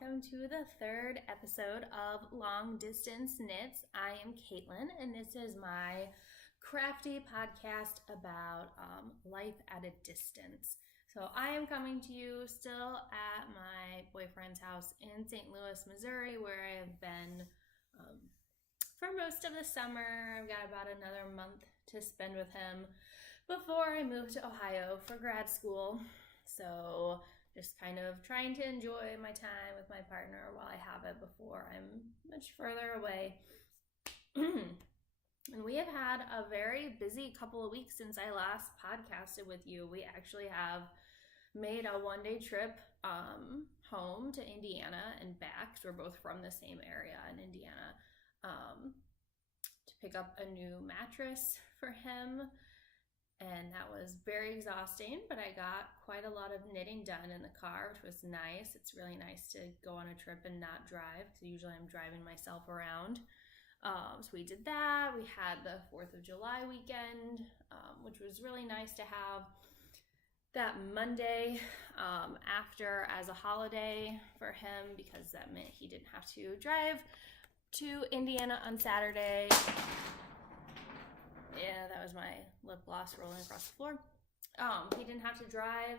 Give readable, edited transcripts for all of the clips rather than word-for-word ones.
welcome to the third episode of Long Distance Knits. I am Caitlin, and this is my crafty podcast about life at a distance. So I am coming to you still at my boyfriend's house in St. Louis, Missouri, where I have been for most of the summer. I've got about another month to spend with him before I move to Ohio for grad school. So just kind of trying to enjoy my time with my partner while I have it before I'm much further away. And we have had a very busy couple of weeks since I last podcasted with you. We actually have made a one-day trip home to Indiana and back. So we're both from the same area in Indiana, to pick up a new mattress for him. And that was very exhausting, but I got quite a lot of knitting done in the car, which was nice. It's really nice to go on a trip and not drive, because usually I'm driving myself around. So we did that. We had the 4th of July weekend, which was really nice to have that Monday after as a holiday for him, because that meant he didn't have to drive to Indiana on Saturday. Yeah, that was my lip gloss rolling across the floor. He didn't have to drive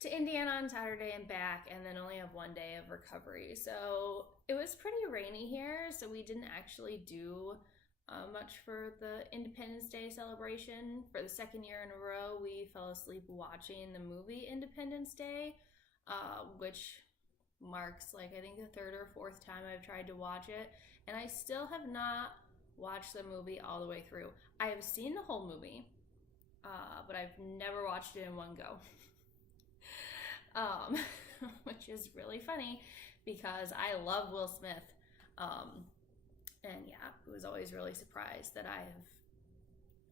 to Indiana on Saturday and back, and then only have one day of recovery. So it was pretty rainy here, so we didn't actually do much for the Independence Day celebration. For the second year in a row, we fell asleep watching the movie Independence Day, which marks I think the third or fourth time I've tried to watch it, and I still have not watched the movie all the way through. I have seen the whole movie, but I've never watched it in one go. Which is really funny because I love Will Smith. And yeah, I was always really surprised that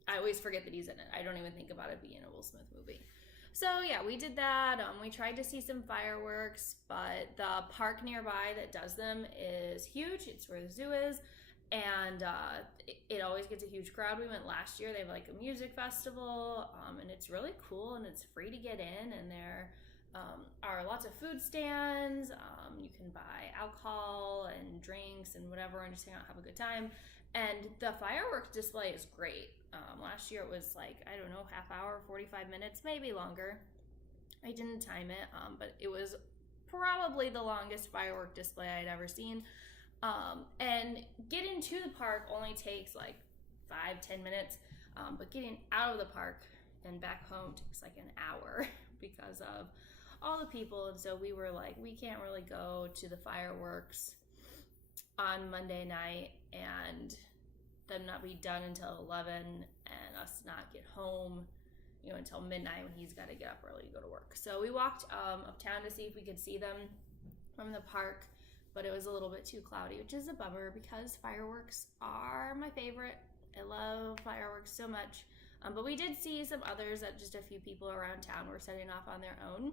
I always forget that he's in it. I don't even think about it being a Will Smith movie. So yeah, we did that. We tried to see some fireworks, but the park nearby that does them is huge. It's where the zoo is. And it always gets a huge crowd. We went last year. They have a music festival, and it's really cool, and it's free to get in. And there are lots of food stands. You can buy alcohol and drinks and whatever, and just hang out, have a good time. And the fireworks display is great. Last year it was half hour, 45 minutes, maybe longer. I didn't time it, but it was probably the longest firework display I'd ever seen. And getting to the park only takes 5-10 minutes, but getting out of the park and back home takes an hour because of all the people. And so we were we can't really go to the fireworks on Monday night and them not be done until 11 and us not get home until midnight when he's got to get up early to go to work. So we walked uptown to see if we could see them from the park, but it was a little bit too cloudy, which is a bummer because fireworks are my favorite. I love fireworks so much. But we did see some others that just a few people around town were setting off on their own.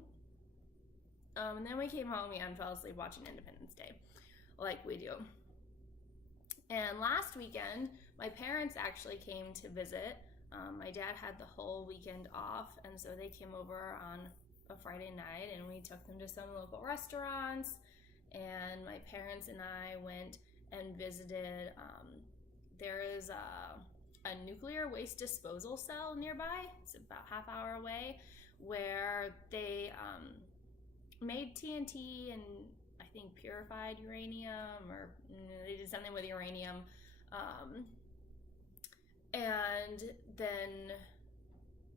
And then we came home and fell asleep watching Independence Day, like we do. And last weekend, my parents actually came to visit. My dad had the whole weekend off, and so they came over on a Friday night, and we took them to some local restaurants. And my parents and I went and visited, there is a nuclear waste disposal cell nearby. It's about half hour away, where they made TNT and I think purified uranium, or they did something with uranium. And then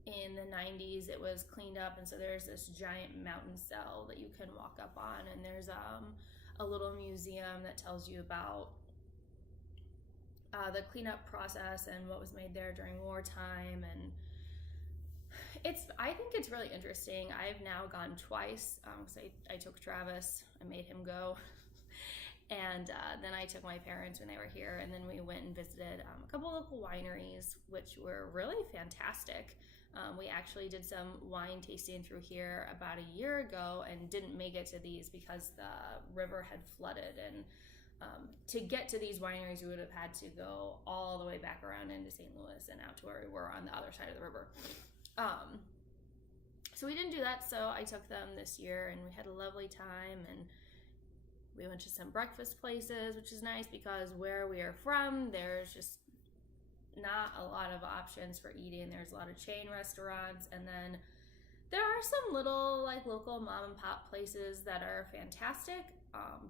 in the 90s it was cleaned up, and so there's this giant mountain cell that you can walk up on, and there's a little museum that tells you about the cleanup process and what was made there during wartime. And I think it's really interesting. I've now gone twice, because I took Travis, I made him go, and then I took my parents when they were here, and then we went and visited a couple local wineries, which were really fantastic. We actually did some wine tasting through here about a year ago and didn't make it to these because the river had flooded, and to get to these wineries we would have had to go all the way back around into St. Louis and out to where we were on the other side of the river. So we didn't do that, so I took them this year, and we had a lovely time, and we went to some breakfast places, which is nice because where we are from, there's just not a lot of options for eating. There's a lot of chain restaurants, and then there are some little like local mom and pop places that are fantastic,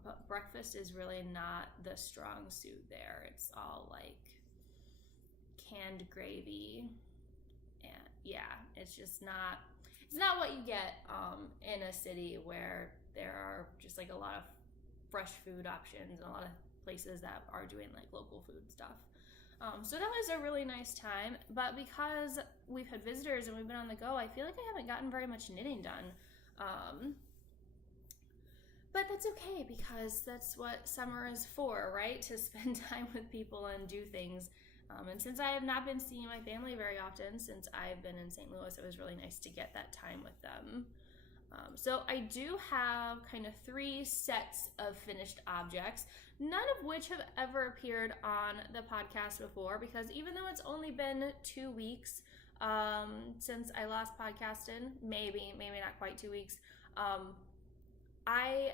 but breakfast is really not the strong suit there. It's all like canned gravy, and yeah, it's not what you get in a city where there are just like a lot of fresh food options and a lot of places that are doing like local food stuff. So that was a really nice time, but because we've had visitors and we've been on the go, I feel like I haven't gotten very much knitting done. But that's okay, because that's what summer is for, right? To spend time with people and do things. And since I have not been seeing my family very often since I've been in St. Louis, it was really nice to get that time with them. So I do have kind of 3 sets of finished objects, none of which have ever appeared on the podcast before, because even though it's only been 2 weeks since I last podcasted, maybe not quite 2 weeks, I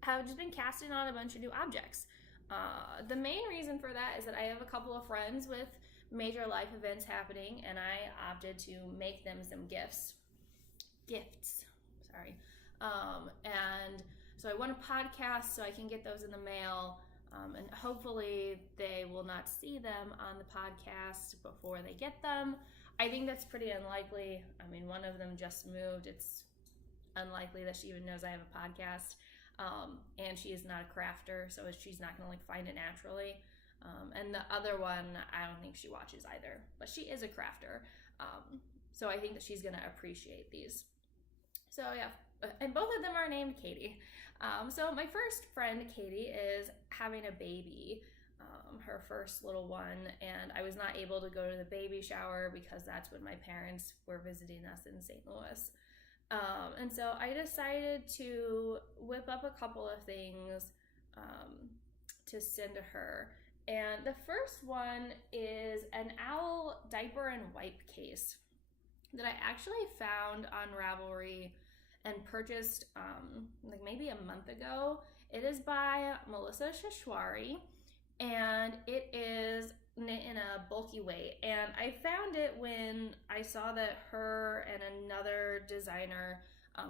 have just been casting on a bunch of new objects. The main reason for that is that I have a couple of friends with major life events happening, and I opted to make them some gifts. And so I want a podcast so I can get those in the mail, and hopefully they will not see them on the podcast before they get them. I think that's pretty unlikely. I mean, one of them just moved. It's unlikely that she even knows I have a podcast, and she is not a crafter, so she's not gonna like find it naturally. And the other one, I don't think she watches either, but she is a crafter, so I think that she's gonna appreciate these. So yeah, and both of them are named Katie. So my first friend, Katie, is having a baby, her first little one, and I was not able to go to the baby shower because that's when my parents were visiting us in St. Louis. And so I decided to whip up a couple of things to send to her. And the first one is an owl diaper and wipe case that I actually found on Ravelry and purchased like maybe a month ago. It is by Melissa Shashwari, and it is knit in a bulky weight. And I found it when I saw that her and another designer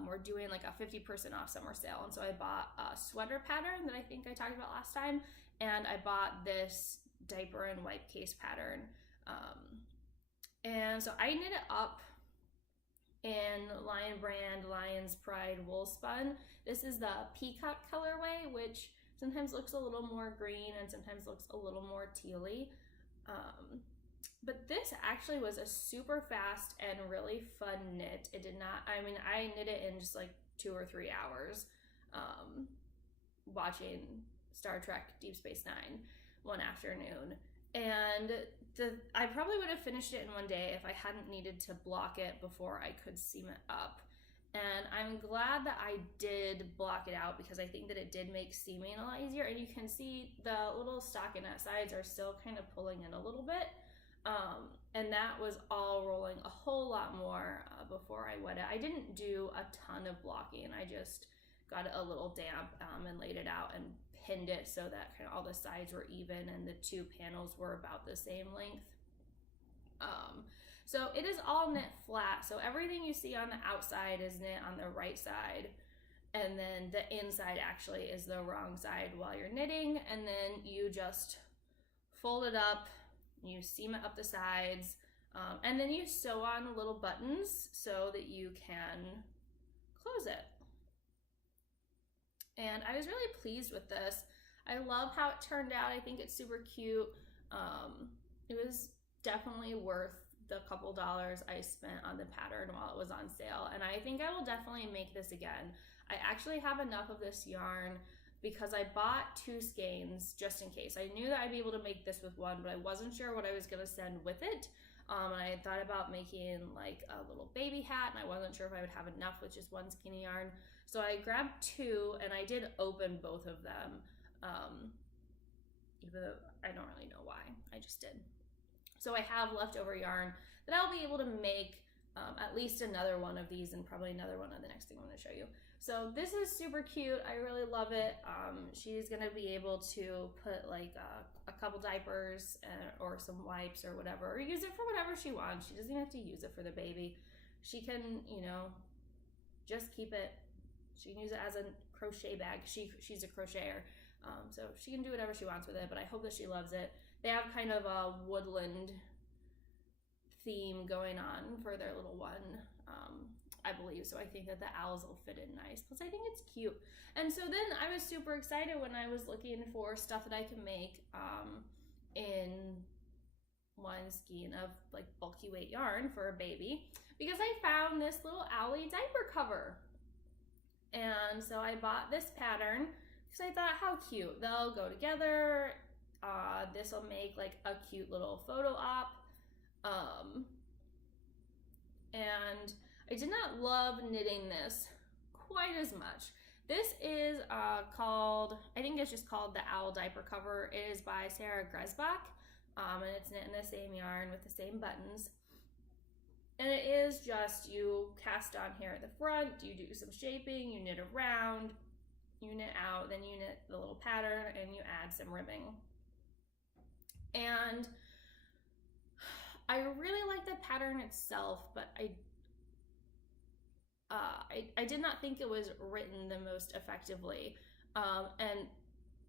were doing like a 50% off summer sale. And so I bought a sweater pattern that I think I talked about last time, and I bought this diaper and wipe case pattern. And so I knit it up in Lion Brand Lion's Pride wool spun. This is the peacock colorway, which sometimes looks a little more green and sometimes looks a little more tealy. But this actually was a super fast and really fun knit. It did not, I mean, I knit it in just like 2 or 3 hours, watching Star Trek Deep Space Nine one afternoon. And I probably would have finished it in one day if I hadn't needed to block it before I could seam it up. And I'm glad that I did block it out, because I think that it did make seaming a lot easier. And you can see the little stockinette sides are still kind of pulling in a little bit. And that was all rolling a whole lot more before I wet it. I didn't do a ton of blocking. I just got it a little damp and laid it out and pinned it so that kind of all the sides were even and the 2 panels were about the same length. So it is all knit flat. So everything you see on the outside is knit on the right side, and then the inside actually is the wrong side while you're knitting. And then you just fold it up, you seam it up the sides, and then you sew on little buttons so that you can close it. And I was really pleased with this. I love how it turned out. I think it's super cute. It was definitely worth the couple dollars I spent on the pattern while it was on sale. And I think I will definitely make this again. I actually have enough of this yarn because I bought 2 skeins just in case. I knew that I'd be able to make this with one, but I wasn't sure what I was gonna send with it. And I had thought about making like a little baby hat, and I wasn't sure if I would have enough with just 1 skein of yarn. So I grabbed 2, and I did open both of them, even though I don't really know why, I just did. So I have leftover yarn that I'll be able to make at least another one of these, and probably another one of the next thing I'm going to show you. So this is super cute. I really love it. She's going to be able to put like a couple diapers or some wipes or whatever, or use it for whatever she wants. She doesn't have to use it for the baby. She can, you know, just keep it. She can use it as a crochet bag. She's a crocheter, so she can do whatever she wants with it, but I hope that she loves it. They have kind of a woodland theme going on for their little one, I believe, so I think that the owls will fit in nice. Plus I think it's cute. And so then I was super excited when I was looking for stuff that I can make in one skein of like bulky weight yarn for a baby, because I found this little owlie diaper cover. And so I bought this pattern because I thought, how cute, they'll go together. This will make like a cute little photo op. And I did not love knitting this quite as much. This is called, I think it's just called the Owl Diaper Cover. It is by Sarah Gresbach, and it's knit in the same yarn with the same buttons. And it is just, you cast on here at the front, you do some shaping, you knit around, you knit out, then you knit the little pattern, and you add some ribbing. And I really like the pattern itself, but I did not think it was written the most effectively. And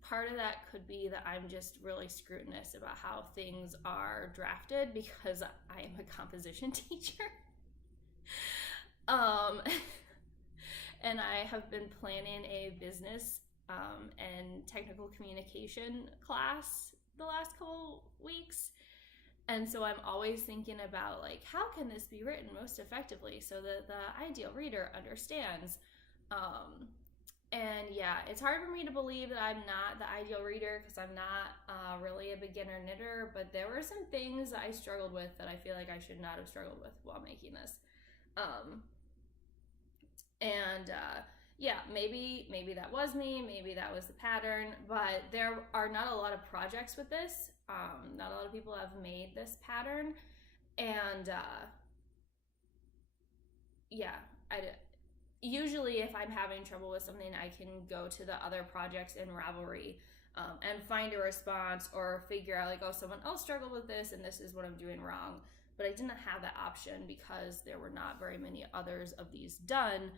part of that could be that I'm just really scrutinous about how things are drafted because I am a composition teacher. And I have been planning a business and technical communication class the last couple weeks. And so I'm always thinking about like, how can this be written most effectively so that the ideal reader understands? And yeah, it's hard for me to believe that I'm not the ideal reader because I'm not really a beginner knitter, but there were some things that I struggled with that I feel like I should not have struggled with while making this. Yeah, maybe that was me, maybe that was the pattern, but there are not a lot of projects with this. Not a lot of people have made this pattern, and yeah, usually if I'm having trouble with something, I can go to the other projects in Ravelry and find a response or figure out like, oh, someone else struggled with this and this is what I'm doing wrong. But I didn't have that option because there were not very many others of these done.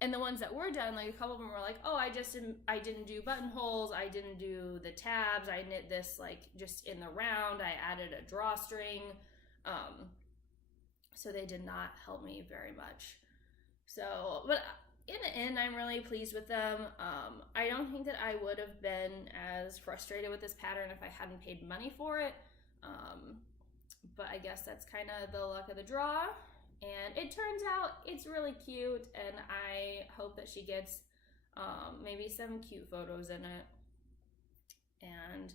And the ones that were done, like a couple of them were like, oh, I didn't do buttonholes, I didn't do the tabs, I knit this like just in the round, I added a drawstring. So they did not help me very much. So, but in the end, I'm really pleased with them. I don't think that I would have been as frustrated with this pattern if I hadn't paid money for it. But I guess that's kind of the luck of the draw. And it turns out it's really cute, and I hope that she gets maybe some cute photos in it. And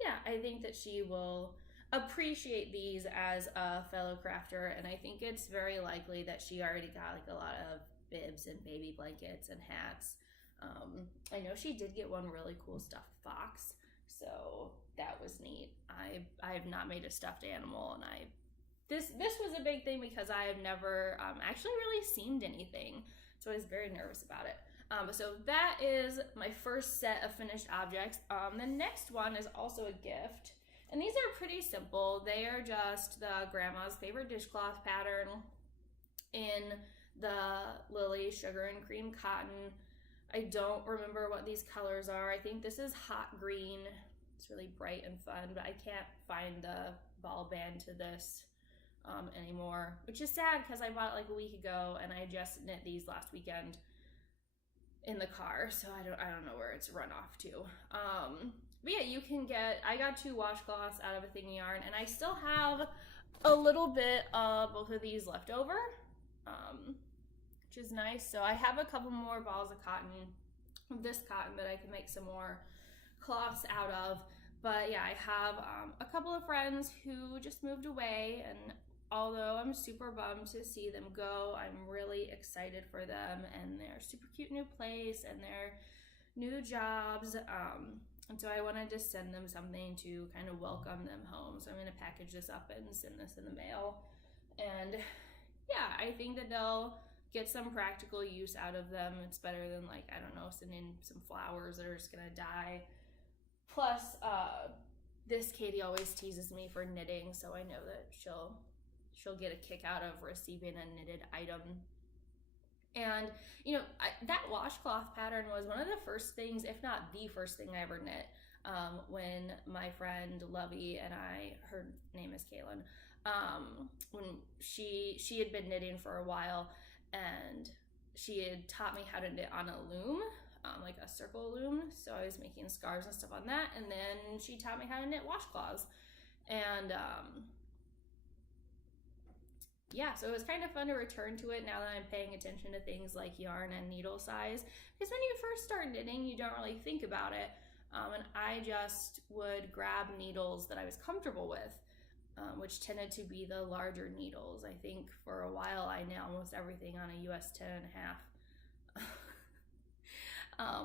yeah, I think that she will appreciate these as a fellow crafter, and I think it's very likely that she already got like a lot of bibs and baby blankets and hats. I know she did get one really cool stuffed fox, so that was neat. I have not made a stuffed animal, and this was a big thing because I have never actually really seamed anything, so I was very nervous about it. So that is my first set of finished objects. The next one is also a gift, and these are pretty simple. They are just the grandma's favorite dishcloth pattern in the Lily Sugar and Cream Cotton. I don't remember what these colors are. I think this is hot green. It's really bright and fun, but I can't find the ball band to this anymore, which is sad because I bought it like a week ago and I just knit these last weekend in the car, so I don't know where it's run off to. But yeah, you can get, I got 2 washcloths out of a thing of yarn, and I still have a little bit of both of these left over, which is nice. So I have a couple more balls of cotton, this cotton, that I can make some more cloths out of. But yeah, I have a couple of friends who just moved away, and although I'm super bummed to see them go, I'm really excited for them and their super cute new place and their new jobs. And so I wanted to send them something to kind of welcome them home. So I'm going to package this up and send this in the mail. And yeah, I think that they'll get some practical use out of them. It's better than, like, I don't know, sending some flowers that are just gonna die. Plus, this Katie always teases me for knitting, so I know that she'll get a kick out of receiving a knitted item. And that washcloth pattern was one of the first things, if not the first thing I ever knit. When my friend Lovey and her name is Kaylin, when she had been knitting for a while, and she had taught me how to knit on a loom, like a circle loom. So I was making scarves and stuff on that, and then she taught me how to knit washcloths. And yeah, so it was kind of fun to return to it now that I'm paying attention to things like yarn and needle size. Because when you first start knitting, you don't really think about it. And I just would grab needles that I was comfortable with, which tended to be the larger needles. I think for a while I knit almost everything on a US 10.5.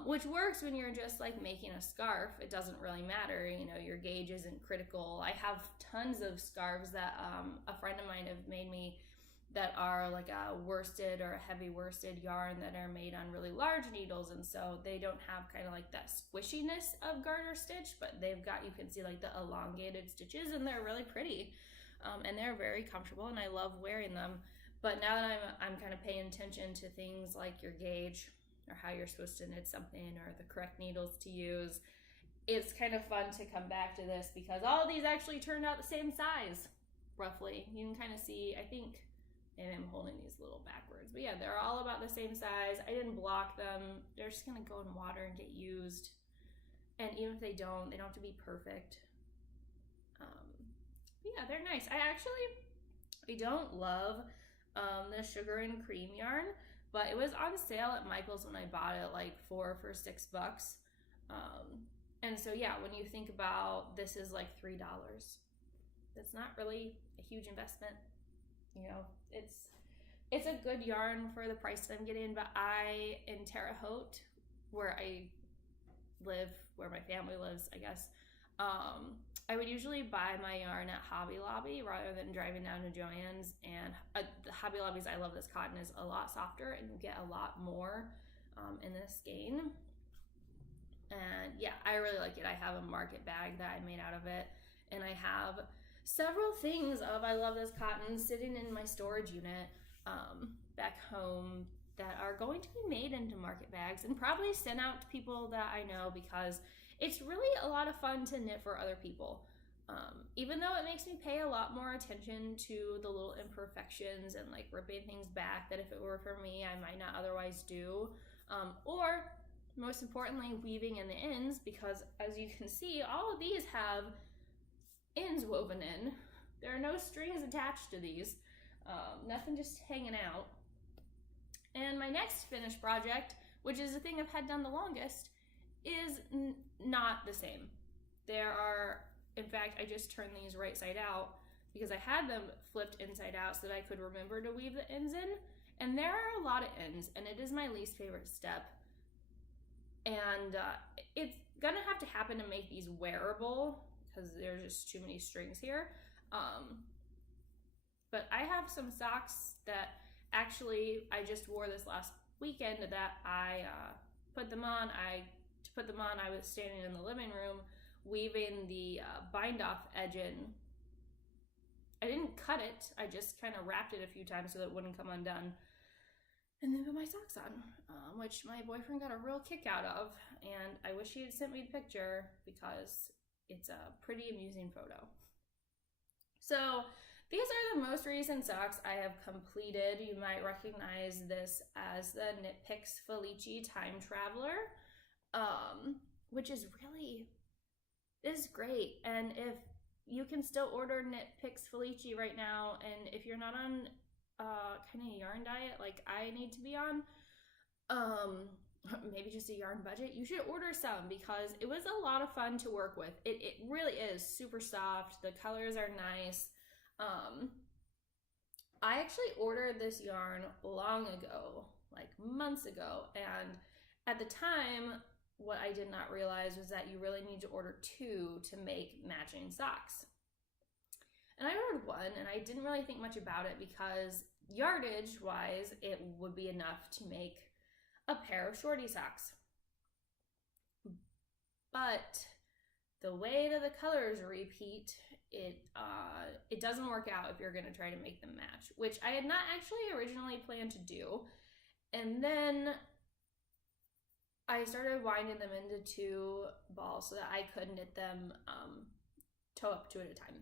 Which works when you're just like making a scarf. It doesn't really matter, your gauge isn't critical. I have tons of scarves that a friend of mine have made me that are like a worsted or a heavy worsted yarn that are made on really large needles, and so they don't have kind of like that squishiness of garter stitch, but they've got, you can see like the elongated stitches, and they're really pretty, and they're very comfortable, and I love wearing them. But now that I'm kind of paying attention to things like your gauge or how you're supposed to knit something or the correct needles to use, it's kind of fun to come back to this because all of these actually turned out the same size, roughly. You can kind of see, I think, and I'm holding these little backwards, but yeah, they're all about the same size. I didn't block them. They're just gonna go in water and get used. And even if they don't have to be perfect. Yeah, they're nice. I don't love the sugar and cream yarn, but it was on sale at Michael's when I bought it, like for $6. And so yeah, when you think about this is like $3, that's not really a huge investment. It's a good yarn for the price that I'm getting, but in Terre Haute, where I live, where my family lives, I guess, I would usually buy my yarn at Hobby Lobby rather than driving down to Joann's. And the Hobby Lobby's I Love This Cotton is a lot softer, and you get a lot more in this skein. And yeah, I really like it. I have a market bag that I made out of it, and I have several things of I Love This Cotton sitting in my storage unit back home that are going to be made into market bags and probably sent out to people that I know, because it's really a lot of fun to knit for other people. Even though it makes me pay a lot more attention to the little imperfections and like ripping things back that if it were for me, I might not otherwise do. Or most importantly, weaving in the ends, because as you can see, all of these have ends woven in. There are no strings attached to these. Nothing just hanging out. And my next finished project, which is the thing I've had done the longest, is not the same. There are, in fact, I just turned these right side out because I had them flipped inside out so that I could remember to weave the ends in. And there are a lot of ends, and it is my least favorite step. And it's gonna have to happen to make these wearable because there's just too many strings here. But I have some socks that actually I just wore this last weekend that I put them on. I was standing in the living room weaving the bind off edge in. I didn't cut it, I just kind of wrapped it a few times so that it wouldn't come undone, and then put my socks on, which my boyfriend got a real kick out of, and I wish he had sent me the picture because it's a pretty amusing photo. So these are the most recent socks I have completed. You might recognize this as the Knit Picks Felici Time Traveler, which is great. And if you can still order Knit Picks Felici right now, and if you're not on kind of a yarn diet like I need to be on, maybe just a yarn budget, you should order some because it was a lot of fun to work with. It really is super soft. The colors are nice. I actually ordered this yarn long ago, like months ago, and at the time, what I did not realize was that you really need to order 2 to make matching socks. And I ordered 1, and I didn't really think much about it because yardage wise, it would be enough to make a pair of shorty socks. But the way that the colors repeat, it doesn't work out if you're going to try to make them match, which I had not actually originally planned to do. And then I started winding them into 2 balls so that I could knit them toe up 2 at a time.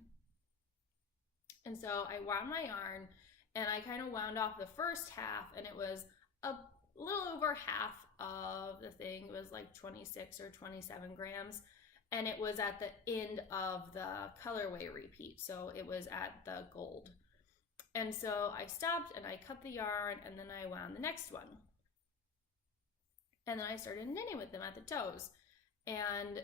And so I wound my yarn, and I kind of wound off the first half, and it was a little over half of the thing. It was like 26 or 27 grams, and it was at the end of the colorway repeat, so it was at the gold. And so I stopped and I cut the yarn, and then I wound the next one. And then I started knitting with them at the toes. And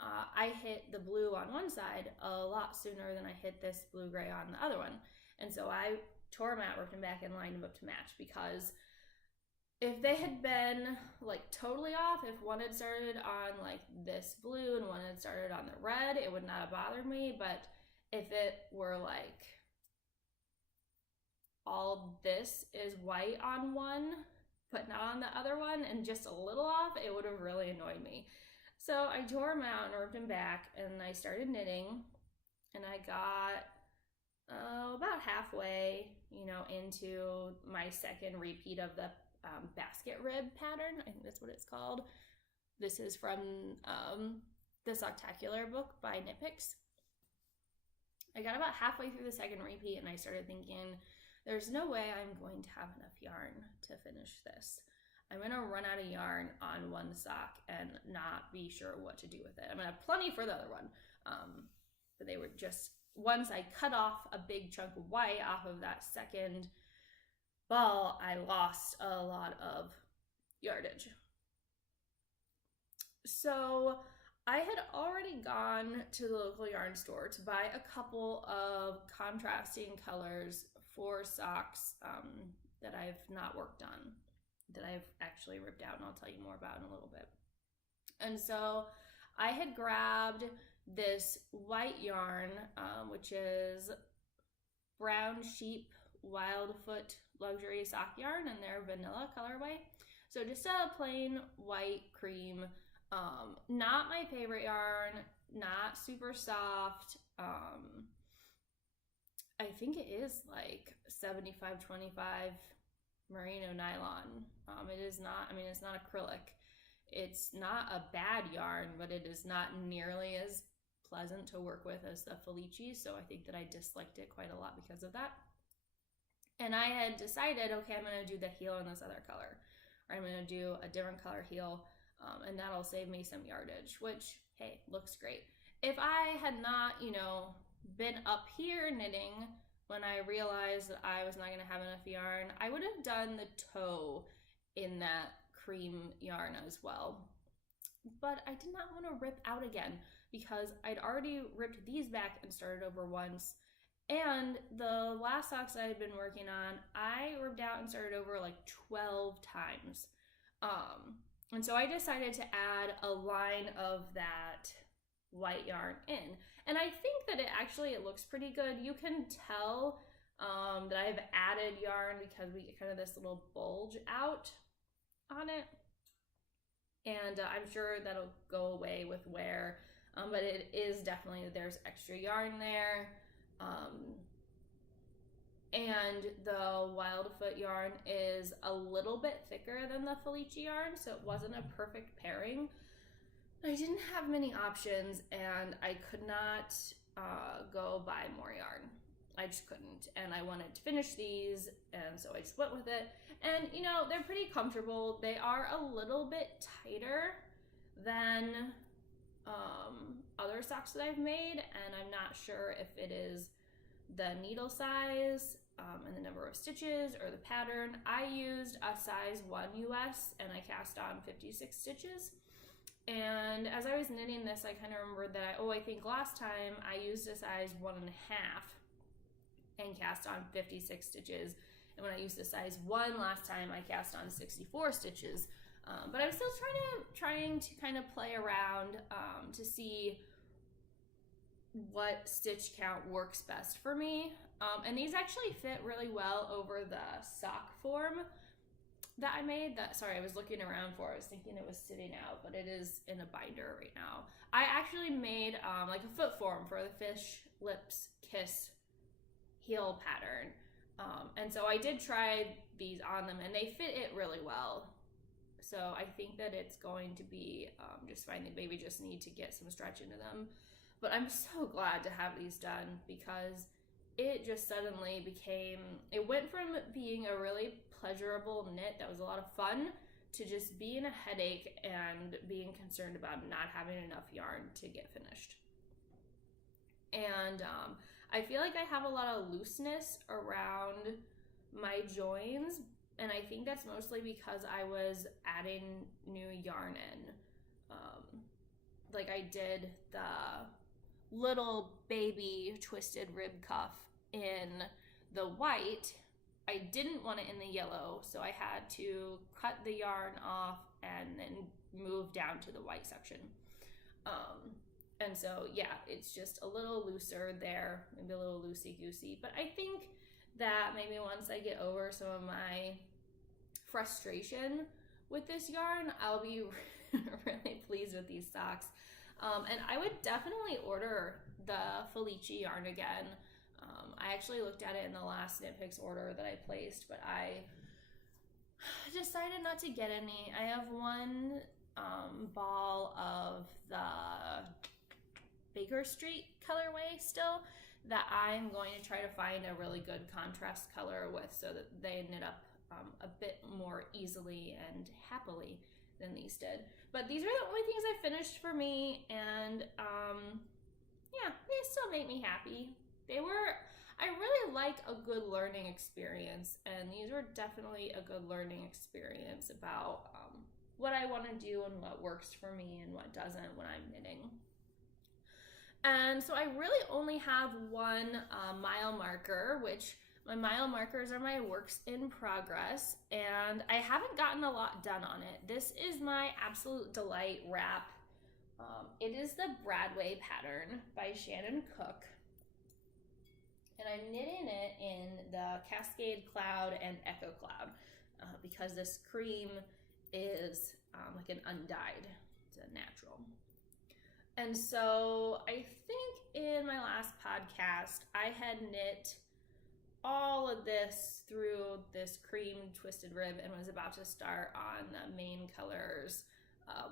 I hit the blue on one side a lot sooner than I hit this blue-gray on the other one. And so I tore them out, ripped them back, and lined them up to match, because if they had been like totally off, if one had started on like this blue and one had started on the red, it would not have bothered me. But if it were like all this is white on one, but not on the other one, and just a little off, it would have really annoyed me. So I tore them out and ripped them back, and I started knitting, and I got about halfway, into my second repeat of the basket rib pattern. I think that's what it's called. This is from the Socktacular book by Knit Picks. I got about halfway through the second repeat, and I started thinking, there's no way I'm going to have enough yarn to finish this. I'm going to run out of yarn on one sock and not be sure what to do with it. I'm going to have plenty for the other one. But they were just, once I cut off a big chunk of white off of that second ball, I lost a lot of yardage. So I had already gone to the local yarn store to buy a couple of contrasting colors for socks that I've not worked on, that I've actually ripped out, and I'll tell you more about in a little bit. And so I had grabbed this white yarn, which is Brown Sheep Wildfoot Luxury Sock Yarn in their vanilla colorway. So just a plain white cream, not my favorite yarn, not super soft. I think it is like 75-25 merino nylon. It is not, it's not acrylic. It's not a bad yarn, but it is not nearly as pleasant to work with as the Felici, so I think that I disliked it quite a lot because of that. And I had decided, okay, I'm going to do the heel in this other color, or I'm going to do a different color heel, and that'll save me some yardage, which, hey, looks great. If I had not, been up here knitting when I realized that I was not going to have enough yarn, I would have done the toe in that cream yarn as well. But I did not want to rip out again, because I'd already ripped these back and started over once. And the last socks I had been working on, I ripped out and started over like 12 times. And so I decided to add a line of that white yarn in. And I think that it looks pretty good. You can tell that I've added yarn because we get kind of this little bulge out on it. And I'm sure that'll go away with wear. But it is definitely, there's extra yarn there. And the Wildfoot yarn is a little bit thicker than the Felici yarn, so it wasn't a perfect pairing. I didn't have many options, and I could not go buy more yarn. I just couldn't, and I wanted to finish these, and so I just went with it. And they're pretty comfortable. They are a little bit tighter than other socks that I've made, and I'm not sure if it is the needle size and the number of stitches or the pattern. I used a size 1 US, and I cast on 56 stitches. And as I was knitting this, I kind of remembered that I think last time I used a size 1.5 and cast on 56 stitches. And when I used a size 1 last time, I cast on 64 stitches. But I'm still trying to kind of play around to see what stitch count works best for me. And these actually fit really well over the sock form that I made. Sorry, I was looking around for it. I was thinking it was sitting out, but it is in a binder right now. I actually made like a foot form for the fish, lips, kiss, heel pattern. And so I did try these on them and they fit it really well. So I think that it's going to be just fine. They maybe just need to get some stretch into them. But I'm so glad to have these done because it just suddenly became, it went from being a really pleasurable knit that was a lot of fun to just being a headache and being concerned about not having enough yarn to get finished. And I feel like I have a lot of looseness around my joins, and I think that's mostly because I was adding new yarn in. Like I did the little baby twisted rib cuff in the white. I didn't want it in the yellow, so I had to cut the yarn off and then move down to the white section. And so, yeah, it's just a little looser there, maybe a little loosey-goosey. But I think that maybe once I get over some of my frustration with this yarn, I'll be really pleased with these socks. And I would definitely order the Felici yarn again. I actually looked at it in the last Knit Picks order that I placed, but I decided not to get any. I have one ball of the Baker Street colorway still that I'm going to try to find a really good contrast color with so that they knit up a bit more easily and happily than these did. But these are the only things I finished for me, and yeah, they still make me happy. I really like a good learning experience, and these were definitely a good learning experience about what I want to do and what works for me and what doesn't when I'm knitting. And so I really only have one mile marker, which my mile markers are my works in progress, and I haven't gotten a lot done on it. This is my Absolute Delight wrap. It is the Bradway pattern by Shannon Cook. And I'm knitting it in the Cascade Cloud and Echo Cloud because this cream is like an undyed, it's a natural. And so I think in my last podcast, I had knit all of this through this cream twisted rib and was about to start on the main colors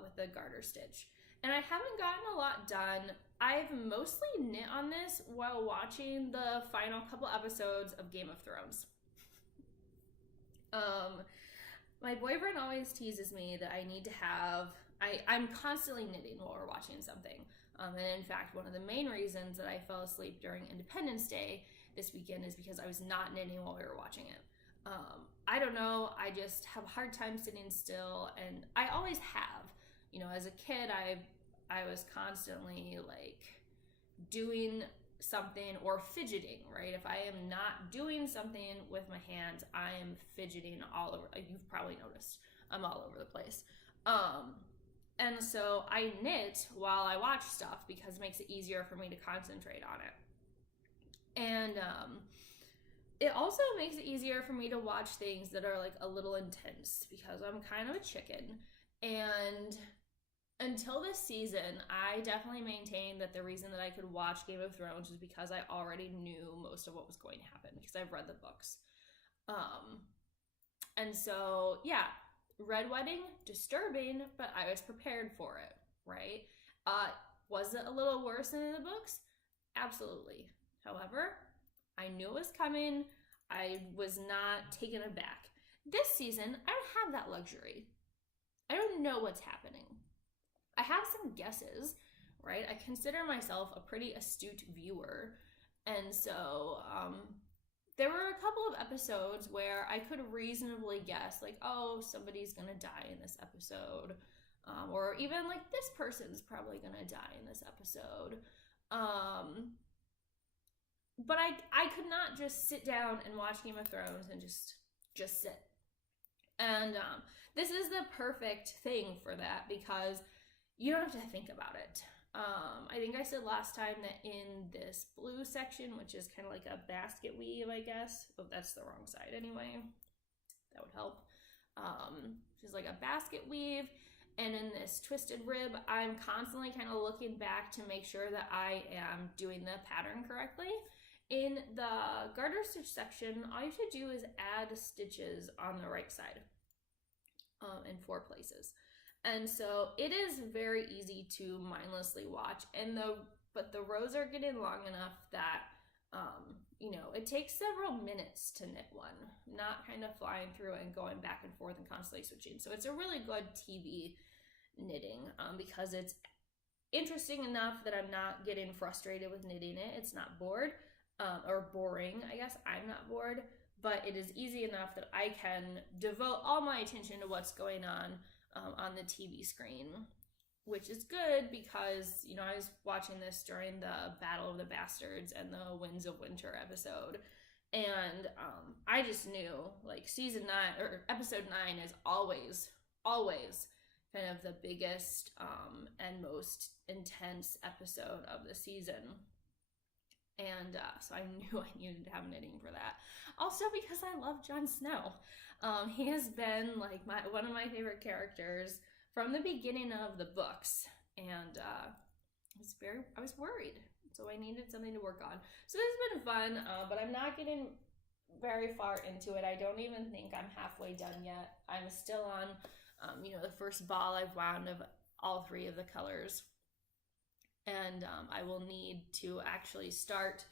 with the garter stitch. And I haven't gotten a lot done. I've mostly knit on this while watching the final couple episodes of Game of Thrones. My boyfriend always teases me that I need to have, I'm constantly knitting while we're watching something. And in fact, one of the main reasons that I fell asleep during Independence Day this weekend is because I was not knitting while we were watching it. I don't know, I just have a hard time sitting still, and I always have. You know, as a kid, I was constantly like doing something or fidgeting, right? If I am not doing something with my hands, I am fidgeting all over. You've probably noticed I'm all over the place. And so I knit while I watch stuff because it makes it easier for me to concentrate on it. And it also makes it easier for me to watch things that are like a little intense because I'm kind of a chicken. And until this season, I definitely maintained that the reason that I could watch Game of Thrones was because I already knew most of what was going to happen because I've read the books. And so, yeah, Red Wedding, disturbing, but I was prepared for it, right? Was it a little worse than in the books? Absolutely. However, I knew it was coming. I was not taken aback. This season, I don't have that luxury. I don't know what's happening. I have some guesses, right? I consider myself a pretty astute viewer. And so there were a couple of episodes where I could reasonably guess, like, oh, somebody's going to die in this episode. Or even like this person's probably going to die in this episode. But I could not just sit down and watch Game of Thrones and just sit. And this is the perfect thing for that because you don't have to think about it. I think I said last time that in this blue section, which is kind of like a basket weave, I guess. Oh, that's the wrong side anyway. That would help. Which is like a basket weave. And in this twisted rib, I'm constantly kind of looking back to make sure that I am doing the pattern correctly. In the garter stitch section, all you should do is add stitches on the right side in 4 places. And so it is very easy to mindlessly watch, but the rows are getting long enough that it takes several minutes to knit one, not kind of flying through and going back and forth and constantly switching. So it's a really good TV knitting because it's interesting enough that I'm not getting frustrated with knitting it. It's not bored or boring. I guess I'm not bored, but it is easy enough that I can devote all my attention to what's going on the TV screen, which is good because, I was watching this during the Battle of the Bastards and the Winds of Winter episode, and I just knew, like, season 9 or episode 9 is always kind of the biggest and most intense episode of the season. And so I knew I needed to have knitting for that. Also because I love Jon Snow. He has been like one of my favorite characters from the beginning of the books. And I was worried. So I needed something to work on. So this has been fun, but I'm not getting very far into it. I don't even think I'm halfway done yet. I'm still on, the first ball I've wound of all 3 of the colors. And I will need to actually start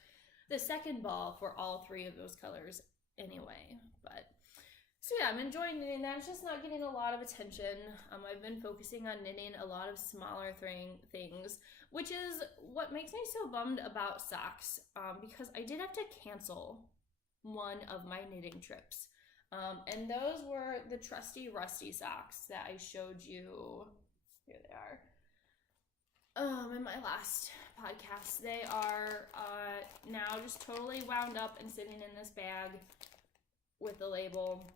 the second ball for all 3 of those colors anyway. So yeah, I'm enjoying knitting that. It's just not getting a lot of attention. I've been focusing on knitting a lot of smaller things, which is what makes me so bummed about socks, because I did have to cancel one of my knitting trips. And those were the trusty rusty socks that I showed you. Here they are. In my last podcast. They are now just totally wound up and sitting in this bag with the label.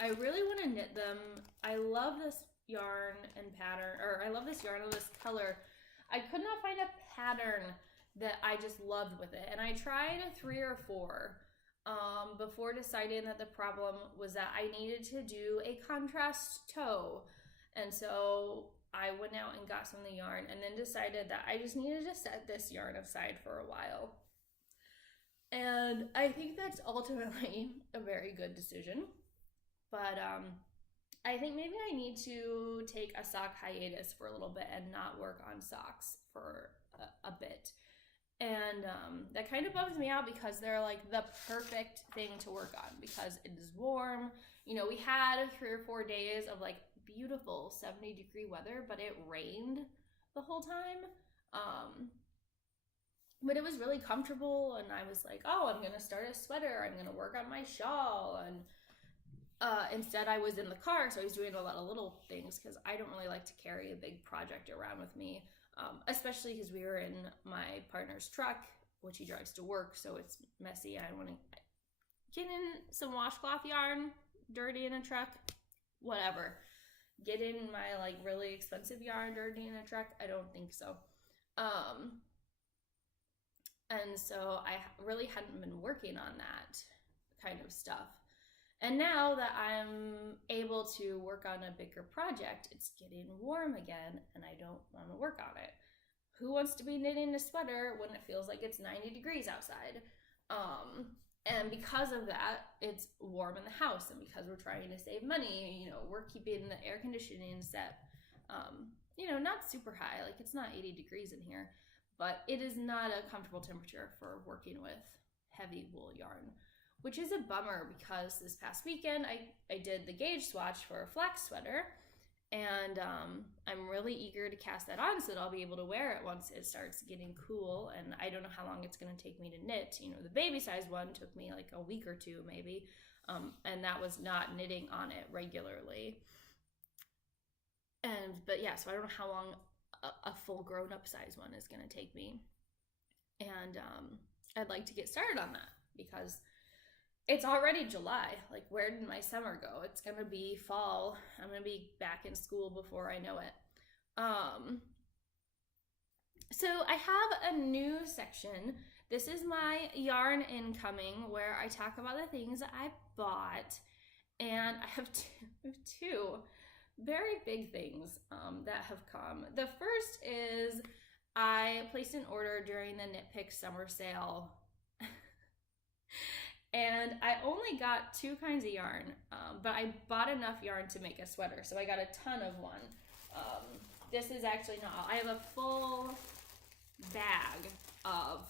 I really want to knit them. I love this yarn and pattern, or I love this yarn and this color. I could not find a pattern that I just loved with it, and I tried 3 or 4 before deciding that the problem was that I needed to do a contrast toe. And so I went out and got some of the yarn and then decided that I just needed to set this yarn aside for a while. And I think that's ultimately a very good decision. But I think maybe I need to take a sock hiatus for a little bit and not work on socks for a bit. And that kind of bums me out because they're like the perfect thing to work on because it is warm. We had 3 or 4 days of like beautiful 70-degree weather, but it rained the whole time. But it was really comfortable, and I was like, oh, I'm gonna start a sweater, I'm gonna work on my shawl, and instead I was in the car, so I was doing a lot of little things because I don't really like to carry a big project around with me, especially because we were in my partner's truck, which he drives to work, so it's messy. I want to get in some washcloth yarn, dirty in a truck, whatever. Get in my like really expensive yarn dirty in a truck? I don't think so. And so I really hadn't been working on that kind of stuff. And now that I'm able to work on a bigger project, it's getting warm again and I don't want to work on it. Who wants to be knitting a sweater when it feels like it's 90 degrees outside? And because of that, it's warm in the house, and because we're trying to save money, we're keeping the air conditioning set, not super high. Like, it's not 80 degrees in here, but it is not a comfortable temperature for working with heavy wool yarn, which is a bummer because this past weekend I did the gauge swatch for a flax sweater, and I'm really eager to cast that on so that I'll be able to wear it once it starts getting cool. And I don't know how long it's going to take me to knit. The baby size one took me like a week or 2 maybe, and that was not knitting on it regularly. But yeah, so I don't know how long a full grown-up size one is going to take me. And I'd like to get started on that because it's already July. Like, where did my summer go? It's going to be fall. I'm going to be back in school before I know it. So I have a new section. This is my yarn incoming, where I talk about the things that I bought. And I have two very big things that have come. The first is I placed an order during the Knit Pick summer sale. And I only got 2 kinds of yarn, but I bought enough yarn to make a sweater, so I got a ton of one. This is actually not all. I have a full bag of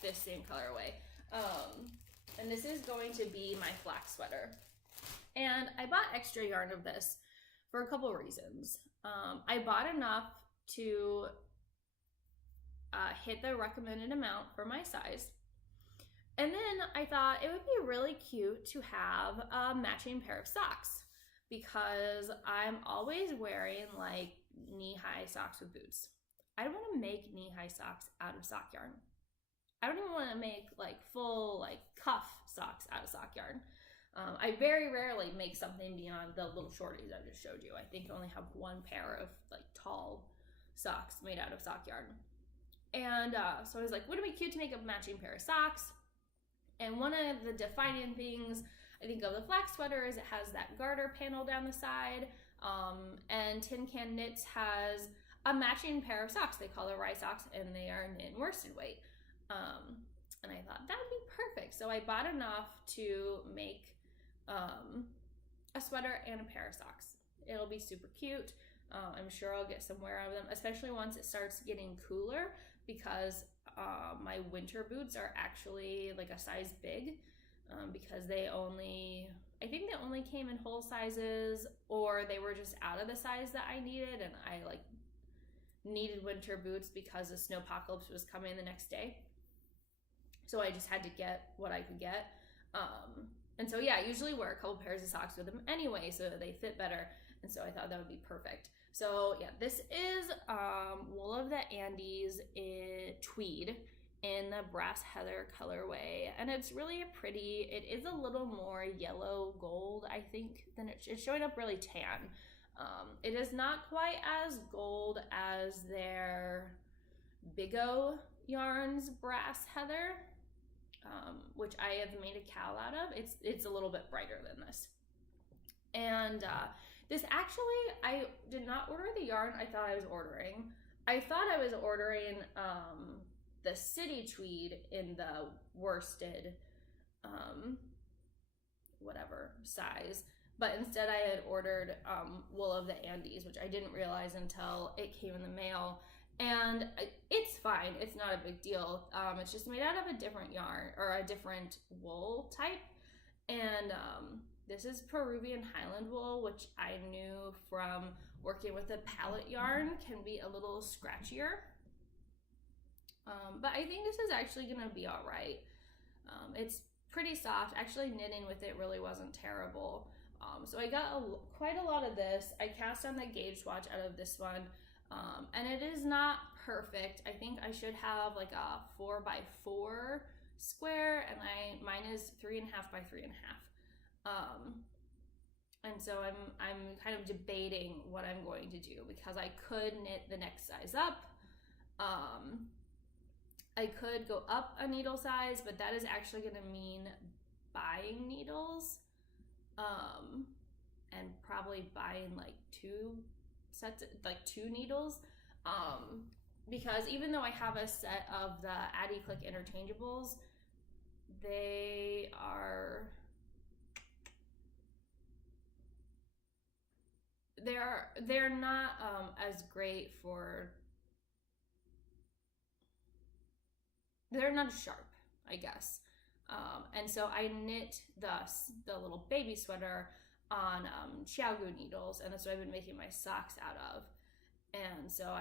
this same colorway. And this is going to be my flax sweater. And I bought extra yarn of this for a couple of reasons. I bought enough to hit the recommended amount for my size. And then I thought it would be really cute to have a matching pair of socks, because I'm always wearing like knee-high socks with boots. I don't want to make knee-high socks out of sock yarn. I don't even want to make like full like cuff socks out of sock yarn. I very rarely make something beyond the little shorties I just showed you. I think I only have 1 pair of like tall socks made out of sock yarn. And so I was like, wouldn't it be cute to make a matching pair of socks? And one of the defining things I think of the flax sweater is it has that garter panel down the side. And Tin Can Knits has a matching pair of socks. They call it rye socks, and they are knit and worsted weight. And I thought that would be perfect. So I bought enough to make a sweater and a pair of socks. It'll be super cute. I'm sure I'll get some wear out of them, especially once it starts getting cooler, because my winter boots are actually like a size big, because I think they only came in whole sizes, or they were just out of the size that I needed, and I like needed winter boots because the snowpocalypse was coming the next day. So I just had to get what I could get. And so yeah, I usually wear a couple pairs of socks with them anyway, so they fit better. And so I thought that would be perfect. So yeah, this is Wool of the Andes in tweed in the Brass Heather colorway. And it's really pretty. It is a little more yellow gold, I think, than it's showing up really tan. It is not quite as gold as their Big O Yarns Brass Heather, which I have made a cowl out of. It's a little bit brighter than this. And this actually, I did not order the yarn I thought I was ordering. I thought I was ordering the city tweed in the worsted whatever size, but instead I had ordered Wool of the Andes, which I didn't realize until it came in the mail. And it's fine, it's not a big deal. It's just made out of a different yarn, or a different wool type. And this is Peruvian Highland wool, which I knew from working with a palette yarn can be a little scratchier. But I think this is actually gonna be all right. It's pretty soft. Actually, knitting with it really wasn't terrible. So I got quite a lot of this. I cast on the gauge swatch out of this one. And it is not perfect. I think I should have like a 4x4 square, and mine is 3.5 by 3.5. And so I'm kind of debating what I'm going to do, because I could knit the next size up. I could go up a needle size, but that is actually going to mean buying needles, and probably buying like 2 sets, like 2 needles, because even though I have a set of the Addy Click interchangeables, they're not as great they're not as sharp, I guess. And so I knit the little baby sweater on Xiaogu needles, and that's what I've been making my socks out of. And so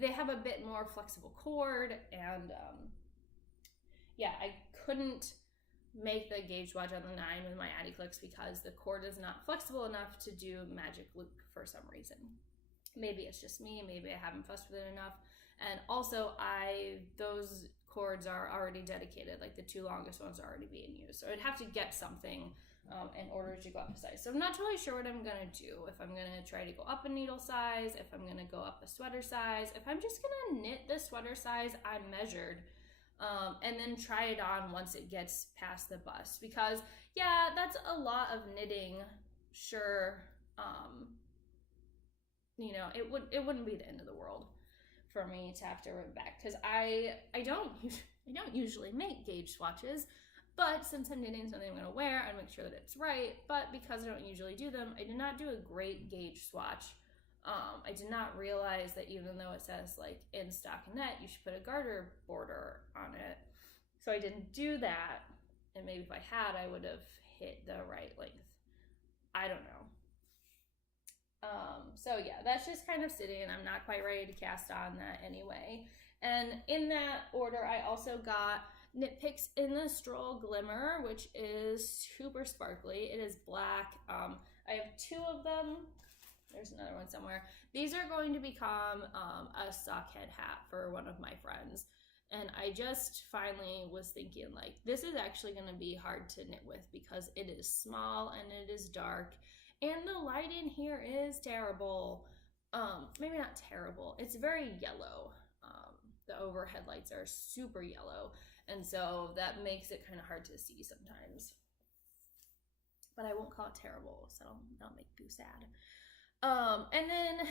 they have a bit more flexible cord, and yeah, I couldn't make the gauge swatch on the 9 with my Addy Clicks because the cord is not flexible enough to do magic loop for some reason. Maybe it's just me, maybe I haven't fussed with it enough. And also those cords are already dedicated, like the 2 longest ones are already being used. So I'd have to get something in order to go up a size. So I'm not totally sure what I'm gonna do. If I'm gonna try to go up a needle size, if I'm gonna go up a sweater size, if I'm just gonna knit the sweater size I measured, and then try it on once it gets past the bust. Because yeah, that's a lot of knitting, sure. You know, it wouldn't be the end of the world for me to have to rip back, because I don't usually make gauge swatches, but since I'm knitting something I'm going to wear, I make sure that it's right. But because I don't usually do them, I did not do a great gauge swatch. I did not realize that even though it says like in stockinette, you should put a garter border on it. So I didn't do that, and maybe if I had, I would have hit the right length. I don't know. So yeah, that's just kind of sitting. I'm not quite ready to cast on that anyway. And in that order, I also got Knit Picks in the Stroll Glimmer, which is super sparkly. It is black. I have 2 of them. There's another one somewhere. These are going to become a sockhead hat for one of my friends. And I just finally was thinking, like, this is actually going to be hard to knit with because it is small and it is dark. And the light in here is terrible. Maybe not terrible. It's very yellow. The overhead lights are super yellow. And so that makes it kind of hard to see sometimes. But I won't call it terrible, so that'll make you sad. And then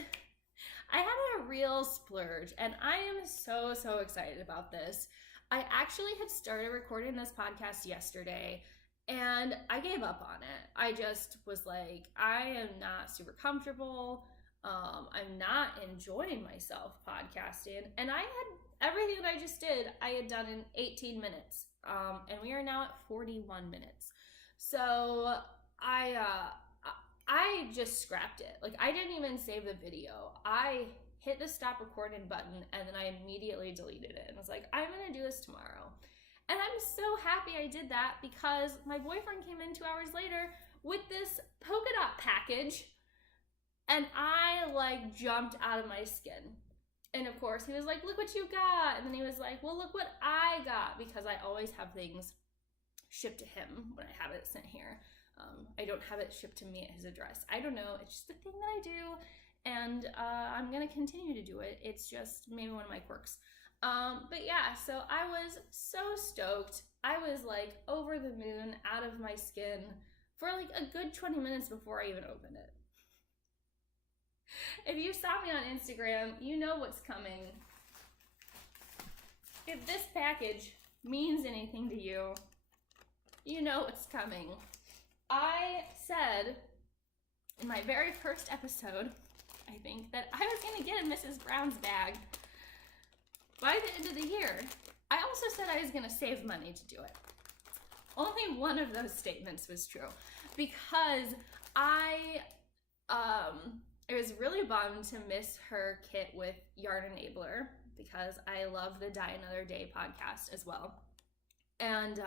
I had a real splurge, and I am so, so excited about this. I actually had started recording this podcast yesterday, and I gave up on it. I just was like, I am not super comfortable. I'm not enjoying myself podcasting. And I had everything that I just did, I had done in 18 minutes. And we are now at 41 minutes. So I just scrapped it. Like, I didn't even save the video. I hit the stop recording button and then I immediately deleted it. And was like, I'm going to do this tomorrow. And I'm so happy I did that because my boyfriend came in 2 hours later with this polka dot package, and I like jumped out of my skin. And of course he was like, look what you got. And then he was like, well, look what I got, because I always have things shipped to him when I have it sent here. I don't have it shipped to me at his address. I don't know. It's just a thing that I do, and I'm going to continue to do it. It's just maybe one of my quirks. But yeah, so I was so stoked. I was like over the moon, out of my skin for like a good 20 minutes before I even opened it. If you saw me on Instagram, you know what's coming. If this package means anything to you, you know what's coming. I said in my very first episode, I think, that I was going to get a Mrs. Brown's bag by the end of the year. I also said I was going to save money to do it. Only one of those statements was true, because I was really bummed to miss her kit with Yarn Enabler, because I love the Die Another Day podcast as well. And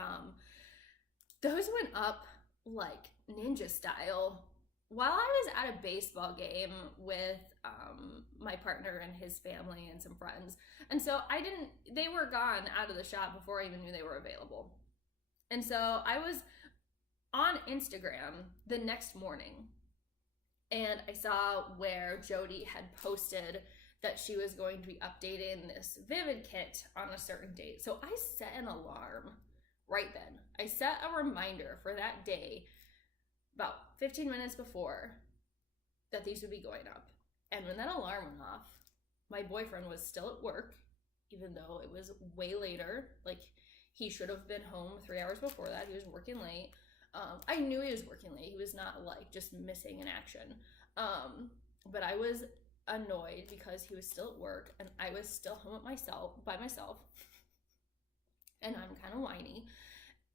those went up like ninja style while I was at a baseball game with my partner and his family and some friends. And so they were gone out of the shop before I even knew they were available. And so I was on Instagram the next morning, and I saw where Jody had posted that she was going to be updating this Vivid kit on a certain date. So I set an alarm right then. I set a reminder for that day about 15 minutes before that these would be going up. And when that alarm went off, my boyfriend was still at work, even though it was way later. Like, he should have been home 3 hours before that. He was working late. I knew he was working late. He was not like just missing in action. But I was annoyed because he was still at work and I was still home by myself. And I'm kind of whiny.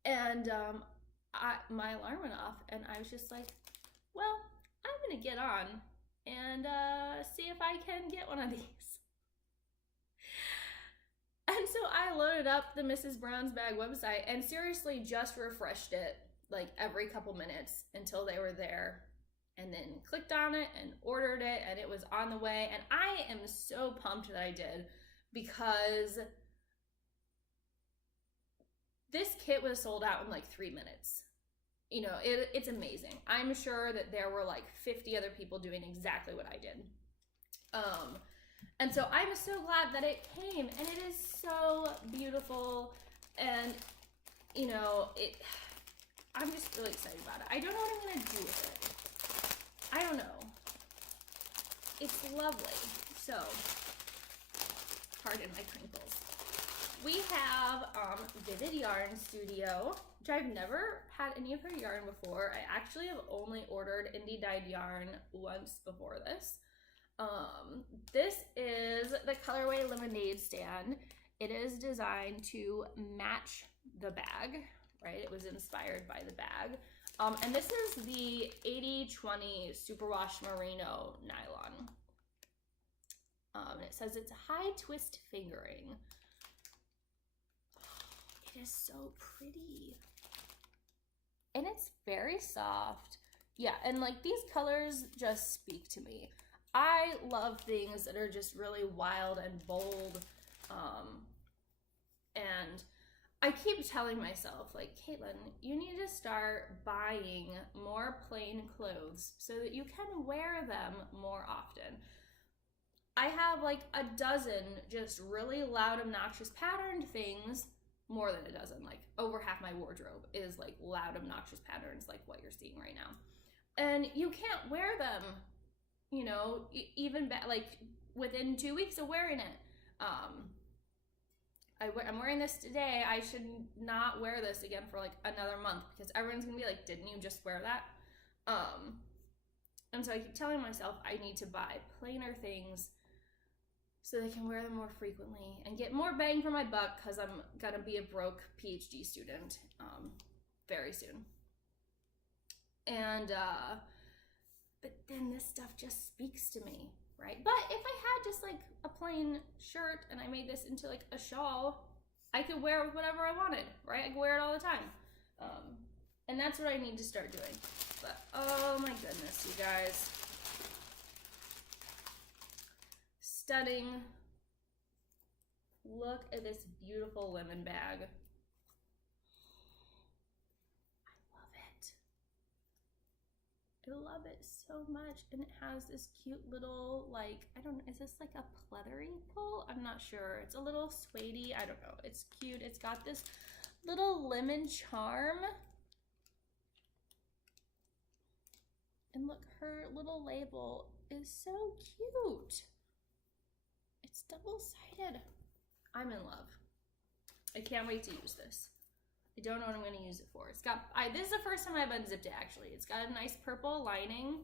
And my alarm went off, and I was just like, well, I'm going to get on and see if I can get one of these. And so I loaded up the Mrs. Brown's Bag website and seriously just refreshed it like every couple minutes until they were there, and then clicked on it and ordered it, and it was on the way. And I am so pumped that I did, because this kit was sold out in like 3 minutes. you know, it's amazing. I'm sure that there were like 50 other people doing exactly what I did. And so I'm so glad that it came, and it is so beautiful, and you know, I'm just really excited about it. I don't know what I'm gonna do with it. I don't know. It's lovely. So, pardon my crinkles. We have Vivid Yarn Studio, which I've never had any of her yarn before. I actually have only ordered indie dyed yarn once before this. This is the colorway Lemonade Stand. It is designed to match the bag, right? It was inspired by the bag. And this is the 80/20 Superwash Merino nylon. It says it's high twist fingering. Oh, it is so pretty. And it's very soft. Yeah, and like these colors just speak to me. I love things that are just really wild and bold. And I keep telling myself, like, Caitlin, you need to start buying more plain clothes so that you can wear them more often. I have like a dozen just really loud, obnoxious patterned things, more than a dozen, like over half my wardrobe is like loud, obnoxious patterns like what you're seeing right now. And you can't wear them, you know, even like within 2 weeks of wearing it. I'm wearing this today. I should not wear this again for like another month because everyone's gonna be like, didn't you just wear that? And so I keep telling myself I need to buy plainer things so they can wear them more frequently and get more bang for my buck because I'm gonna be a broke PhD student very soon. And but then this stuff just speaks to me, right? But if I had just like a plain shirt and I made this into like a shawl, I could wear it with whatever I wanted, right? I could wear it all the time. And that's what I need to start doing. But oh my goodness, you guys. Stunning. Look at this beautiful lemon bag. I love it so much. And it has this cute little, like, I don't know, is this like a pleathery pull? I'm not sure. It's a little suede-y. I don't know. It's cute. It's got this little lemon charm. And look, her little label is so cute. It's double-sided. I'm in love. I can't wait to use this. I don't know what I'm going to use it for. It's got, this is the first time I've unzipped it actually. It's got a nice purple lining.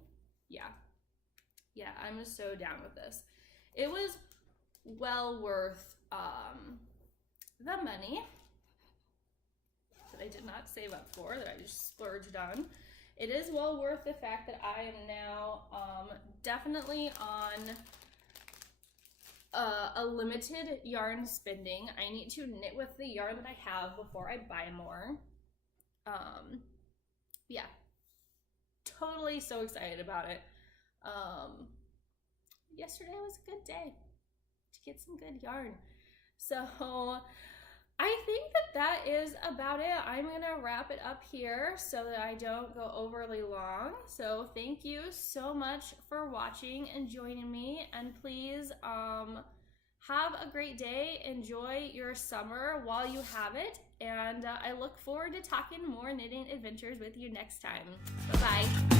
Yeah. Yeah, I'm just so down with this. It was well worth the money that I did not save up for, that I just splurged on. It is well worth the fact that I am now definitely on a limited yarn spending. I need to knit with the yarn that I have before I buy more. Yeah, totally so excited about it. Yesterday was a good day to get some good yarn. So I think that is about it. I'm gonna wrap it up here so that I don't go overly long. So thank you so much for watching and joining me, and please have a great day. Enjoy your summer while you have it, and I look forward to talking more knitting adventures with you next time. Bye-bye.